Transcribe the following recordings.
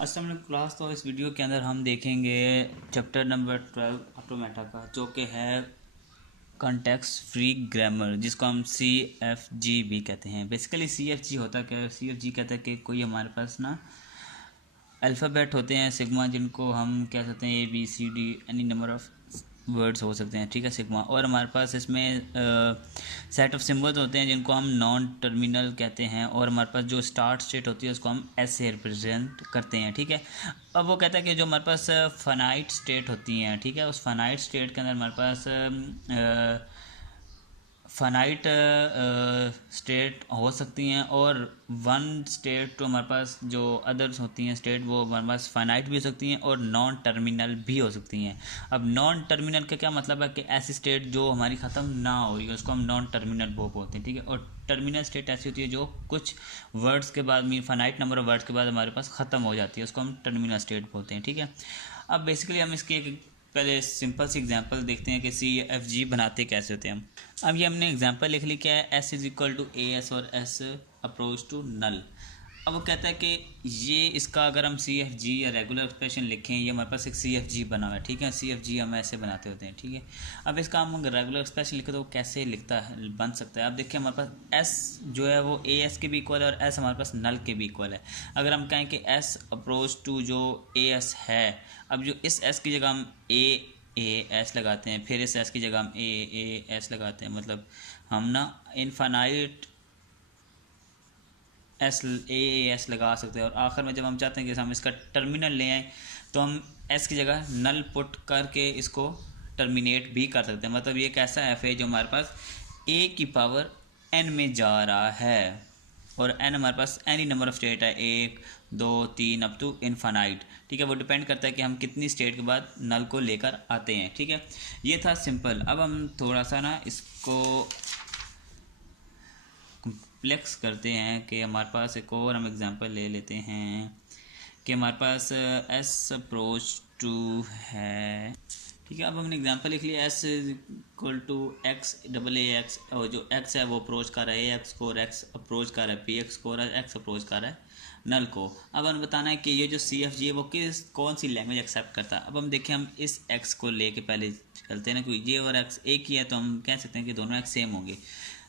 अस्सलाम वालेकुम क्लास। तो इस वीडियो के अंदर हम देखेंगे चैप्टर नंबर 12 ऑटोमेटा का, जो कि है कॉन्टेक्स्ट फ्री ग्रामर, जिसको हम CFG भी कहते हैं। बेसिकली CFG होता क्या है? CFG कहता है कि कोई हमारे पास ना अल्फ़ाबेट होते हैं सिग्मा, जिनको हम कह सकते हैं ABCD, any number of words हो सकते हैं, ठीक है, सिग्मा। और हमारे पास इसमें सेट ऑफ सिंबल्स होते हैं जिनको हम नॉन टर्मिनल कहते हैं। और हमारे पास जो स्टार्ट स्टेट होती है उसको हम S से रिप्रेजेंट करते हैं, ठीक है। अब वो कहता है कि जो हमारे पास फाइनाइट स्टेट होती हैं, ठीक है, उस फाइनाइट स्टेट के अंदर हमारे पास फाइनाइट स्टेट हो सकती हैं, और वन स्टेट तो हमारे पास जो अदर्स होती हैं स्टेट, वो हमारे पास फाइनाइट भी हो सकती हैं और नॉन टर्मिनल भी हो सकती हैं। अब नॉन टर्मिनल का क्या मतलब है कि ऐसी स्टेट जो हमारी ख़त्म ना हो रही है उसको हम नॉन टर्मिनल बोलते हैं, ठीक है। और टर्मिनल स्टेट ऐसी होती है जो कुछ वर्ड्स के बाद में, फाइनाइट नंबर ऑफ वर्ड्स के बाद हमारे पास ख़त्म हो जाती है, उसको हम टर्मिनल स्टेट बोलते हैं, ठीक है। अब बेसिकली हम इसकी एक पहले सिंपल सी एग्जांपल देखते हैं कि CFG बनाते कैसे होते हैं हम। अब ये हमने एग्जांपल लिख ली, क्या है, S is equal to AS और S अप्रोच टू नल। अब वो कहता है कि ये इसका अगर हम CFG या रेगुलर एक्सप्रेशन लिखें, ये हमारे पास एक CFG बना हुआ है, ठीक है। CFG हम ऐसे बनाते होते हैं, ठीक है। अब इसका हम अगर रेगुलर एक्सप्रेशन लिखे तो वो कैसे लिखता है, बन सकता है। अब देखिए हमारे पास S जो है वो AS के भी इक्वल है और S हमारे पास नल के भी इक्वल है। अगर हम कहें कि S अप्रोच टू जो AS है, अब जो इस S की जगह हम AS लगाते हैं, फिर इस S की जगह हम AS लगाते हैं, मतलब हम ना इनफाइनाइट AS लगा सकते हैं। और आखिर में जब हम चाहते हैं कि हम इसका टर्मिनल ले आएँ, तो हम S की जगह नल पुट करके इसको टर्मिनेट भी कर सकते हैं। मतलब ये एक ऐसा एफ है जो हमारे पास A की पावर N में जा रहा है, और N हमारे पास एनी नंबर ऑफ स्टेट है, 1 2 3 अप टू इनफाइनाइट, ठीक है। वो डिपेंड करता है कि हम कितनी स्टेट के बाद नल को लेकर आते हैं, ठीक है। ये था सिंपल। अब हम थोड़ा सा ना इसको कॉम्प्लेक्स करते हैं कि हमारे पास एक और हम एग्जांपल ले लेते हैं कि हमारे पास S अप्रोच टू है, ठीक है। अब हमने एग्जांपल लिख लिया, S equal to X double A X, और जो x है वो अप्रोच कर रहा है x को, और x अप्रोच कर रहा है px को, और x अप्रोच कर रहा है नल को। अब हमें बताना है कि ये जो CFG है वो कौन सी लैंग्वेज एक्सेप्ट करता है। अब हम देखें, हम इस x को लेके पहले चलते हैं ना, क्योंकि ये और x एक ही है, तो हम कह सकते हैं कि दोनों x सेम होंगे।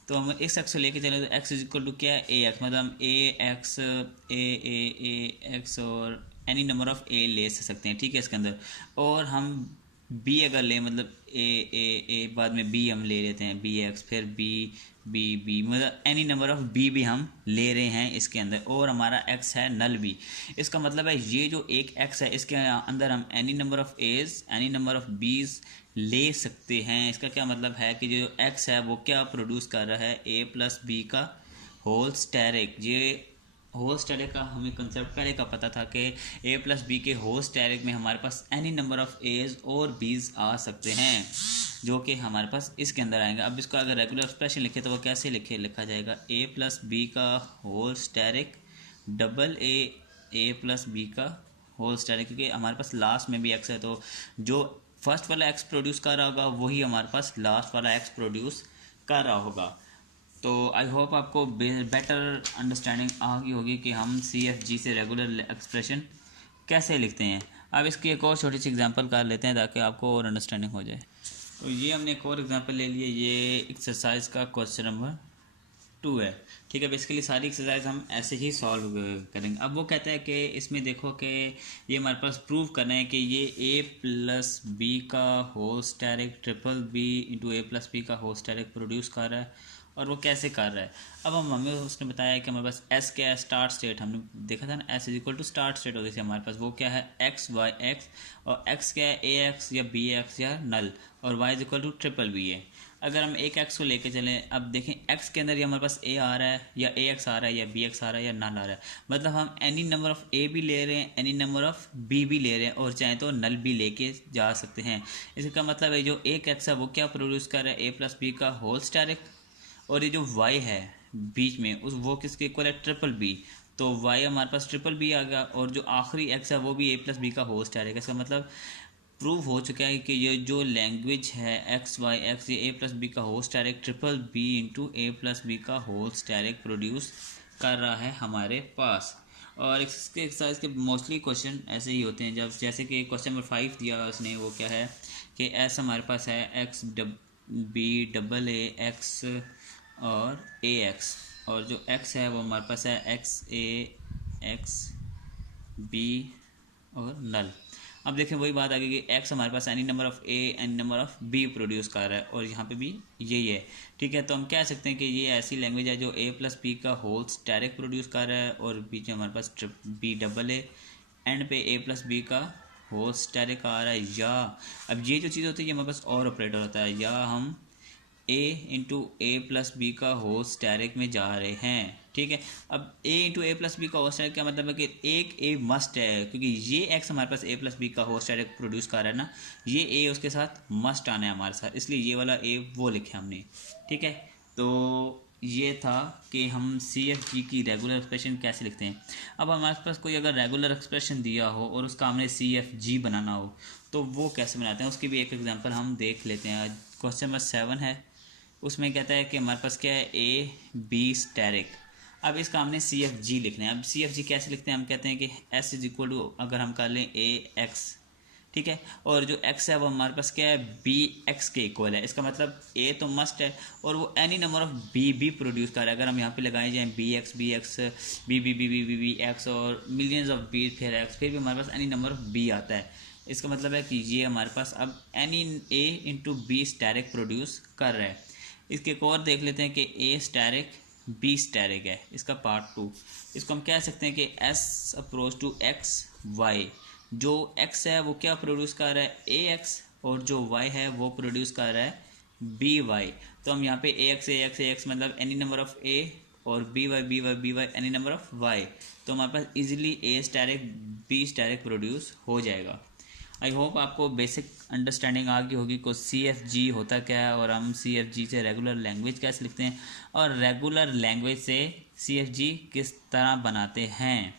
तो हम इस x को लेके चले तो x इज इक्वल टू क्या है, AX, मतलब हम AX और एनी नंबर ऑफ A ले सकते हैं, ठीक है, इसके अंदर। और हम B अगर लें, मतलब A बाद में B हम ले लेते हैं, BX, फिर B, मतलब एनी नंबर ऑफ B भी हम ले रहे हैं इसके अंदर, और हमारा X है नल भी। इसका मतलब है ये जो एक X है इसके अंदर हम any number of A's, any number of B's ले सकते हैं। इसका क्या मतलब है कि जो X है वो क्या प्रोड्यूस कर रहा है, A प्लस B का होल स्टेरिक। ये होल स्टेरिक का हमें कंसेप्ट पहले का पता था कि A प्लस बी के होल स्टेरिक में हमारे पास एनी नंबर ऑफ A's और B's आ सकते हैं, जो कि हमारे पास इसके अंदर आएंगे। अब इसको अगर रेगुलर एक्सप्रेशन लिखे तो वो कैसे लिखा जाएगा, A प्लस बी का whole asterisk double A plus B का होल स्टेरिक, क्योंकि हमारे पास लास्ट में भी X है, तो जो फर्स्ट वाला X प्रोड्यूस कर रहा होगा वही हमारे पास लास्ट वाला X प्रोड्यूस कर रहा होगा। तो आई होप आपको बेटर अंडरस्टैंडिंग आ गई होगी कि हम CFG से रेगुलर एक्सप्रेशन कैसे लिखते हैं। अब इसकी एक और छोटी सी एग्जांपल कर लेते हैं ताकि आपको और अंडरस्टैंडिंग हो जाए। तो ये हमने एक और एग्जांपल ले लिया, ये एक्सरसाइज का क्वेश्चन नंबर 2 है, ठीक है। बेसिकली सारी एक्सरसाइज हम ऐसे ही सॉल्व करेंगे। अब वो कहता है कि इसमें देखो कि ये हमारे पास प्रूव करना है कि ये A प्लस बी का whole asterisk triple B into A plus B का होल स्टेरिक प्रोड्यूस कर रहा है, और वो कैसे कर रहा है। अब हमें उसने बताया कि हमारे पास S क्या है, स्टार्ट स्टेट, हमने देखा था ना, S is equal to start state होती थी हमारे पास, वो क्या है x और x क्या है AX या BX या नल, और y is equal to triple B है। अगर हम एक x को लेके चलें, अब देखें x के अंदर ये हमारे पास A आ रहा है या AX आ रहा है या BX आ रहा है या नल आ रहा है, मतलब हम एनी नंबर ऑफ A भी ले रहे हैं, एनी नंबर ऑफ B भी ले रहे हैं, और चाहे तो नल भी लेके जा सकते हैं। इसका मतलब है जो एक x है वो क्या प्रोड्यूस कर रहा है, A प्लस बी का होल स्टेरिक, और ये जो y है बीच में उस वो किसके इक्वल है, ट्रिपल B। तो y हमारे पास ट्रिपल B आ गया, और जो आखिरी x है वो भी A प्लस बी का होल स्टेरिक है। इसका मतलब प्रूव हो चुका है कि ये जो लैंग्वेज है x ये A प्लस बी का whole asterisk triple B into A plus B का होल स्टेरिक प्रोड्यूस कर रहा है हमारे पास। और इसके एक्सरसाइज के मोस्टली क्वेश्चन ऐसे ही होते हैं, जब जैसे कि क्वेश्चन नंबर 5 दिया उसने, वो क्या है कि एस हमारे पास है X B double A X और ए एक्स, और जो एक्स है वो हमारे पास है एक्स ए एक्स बी और नल। अब देखें वही बात आ गई कि एक्स हमारे पास any number of A any number of B produce कर रहा है, और यहाँ पे भी यही है, ठीक है। तो हम कह सकते हैं कि ये ऐसी लैंग्वेज है जो ए प्लस बी का होल स्टैरिक प्रोड्यूस कर रहा है, और बीच में हमारे पास बी डबल ए एंड पे ए प्लस बी का होल स्टैरिक आ रहा है। या अब ये जो चीज़ होती है ये हमारे पास और ऑपरेटर होता है, या हम ए इंटू ए प्लस बी का होल स्टैरिक में जा रहे हैं, ठीक है। अब ए इंटू ए प्लस बी का होल स्टैरिक क्या मतलब है कि एक ए मस्ट है, क्योंकि ये एक्स हमारे पास ए प्लस बी का होल स्टैरिक प्रोड्यूस कर रहा है ना, ये ए उसके साथ मस्ट आना है हमारे साथ, इसलिए ये वाला ए वो लिखे हमने, ठीक है। तो ये था कि हम सी एफ जी की रेगुलर एक्सप्रेशन कैसे लिखते हैं। अब हमारे पास कोई अगर रेगुलर एक्सप्रेशन दिया हो और उसका हमने सी एफ जी बनाना हो तो वो कैसे बनाते हैं, उसकी भी एक एग्जांपल हम देख लेते हैं। क्वेश्चन नंबर 7 है, उसमें कहता है कि हमारे पास क्या है ए बी स्टैरिक। अब इसका हमने सी एफ जी लिखना है। अब सी एफ जी कैसे लिखते हैं, हम कहते हैं कि एस इज इक्वल टू, अगर हम कर लें ए एक्स, ठीक है, और जो एक्स है वो हमारे पास क्या है बी एक्स के इक्वल है। इसका मतलब ए तो मस्ट है और वो any number of B produce कर रहा है। अगर हम यहाँ पे लगाए जाएँ बी एक्स बी एक्स और मिलियंस ऑफ बी फिर एक्स, फिर भी हमारे पास एनी नंबर ऑफ बी आता है। इसका मतलब है कि ये हमारे पास अब any A into B asterisk produce कर रहा है। इसके एक और देख लेते हैं कि ए स्टैरिक बी स्टैरिक है, इसका पार्ट 2। इसको हम कह सकते हैं कि S approach to X Y, जो एक्स है वो क्या प्रोड्यूस कर रहा है ए एक्स, और जो वाई है वो प्रोड्यूस कर रहा है बी वाई। तो हम यहाँ पे ए एक्स मतलब एनी नंबर ऑफ ए, और B Y any number of Y, तो हमारे पास easily A asterisk B asterisk produce हो जाएगा। आई होप आपको बेसिक अंडरस्टैंडिंग आ गई होगी को सी एफ जी होता क्या है, और हम सी एफ जी से रेगुलर लैंग्वेज कैसे लिखते हैं, और रेगुलर लैंग्वेज से सी एफ जी किस तरह बनाते हैं।